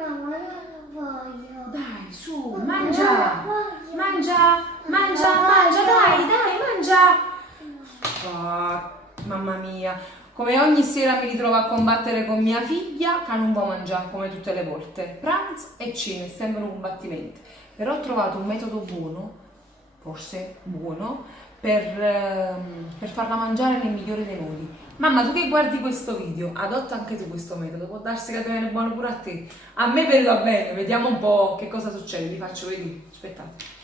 Mamma, io non voglio. Dai, su, Non mangia. voglio. Mangia, mangia, mangia, dai, mangia. Ah, mamma mia, come ogni sera mi ritrovo a combattere con mia figlia che non può mangiare come tutte le volte. Pranzo e cena sembrano combattimenti. Però ho trovato un metodo buono, forse buono, per farla mangiare nel migliore dei modi. Mamma, tu che guardi questo video, adotta anche tu questo metodo, può darsi che ti viene buono pure a te. A me va bene, vediamo un po' che cosa succede, vi faccio vedere. Aspettate.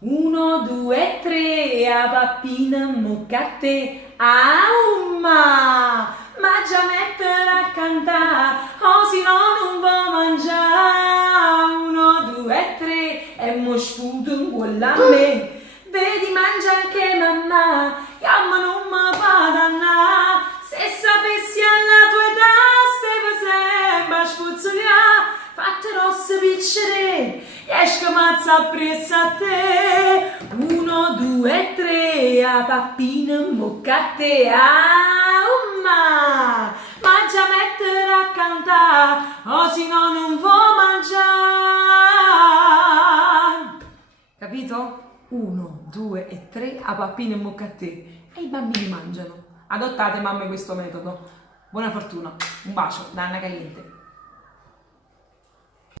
1, 2, 3, a pappina muccatte, a umma, ma già mettere a cantare, o si no non può mangiare. 1, 2, 3, e mo sputo un quella a me, vedi mangia anche mamma, che a me non mi fa dannare, se sapessi alla tua età, stai sempre a spuzzolare, fatte rosse piccere, esca mazza appresso a te. 1, 2, 3, a pappina in bocca a te, a umma, ma già mettere a cantare, o si no non può mangiare. Capito? 1, 2 e 3, a pappina in bocca a te, e i bambini mangiano. Adottate mamme questo metodo. Buona fortuna, un bacio da Anna Caliente.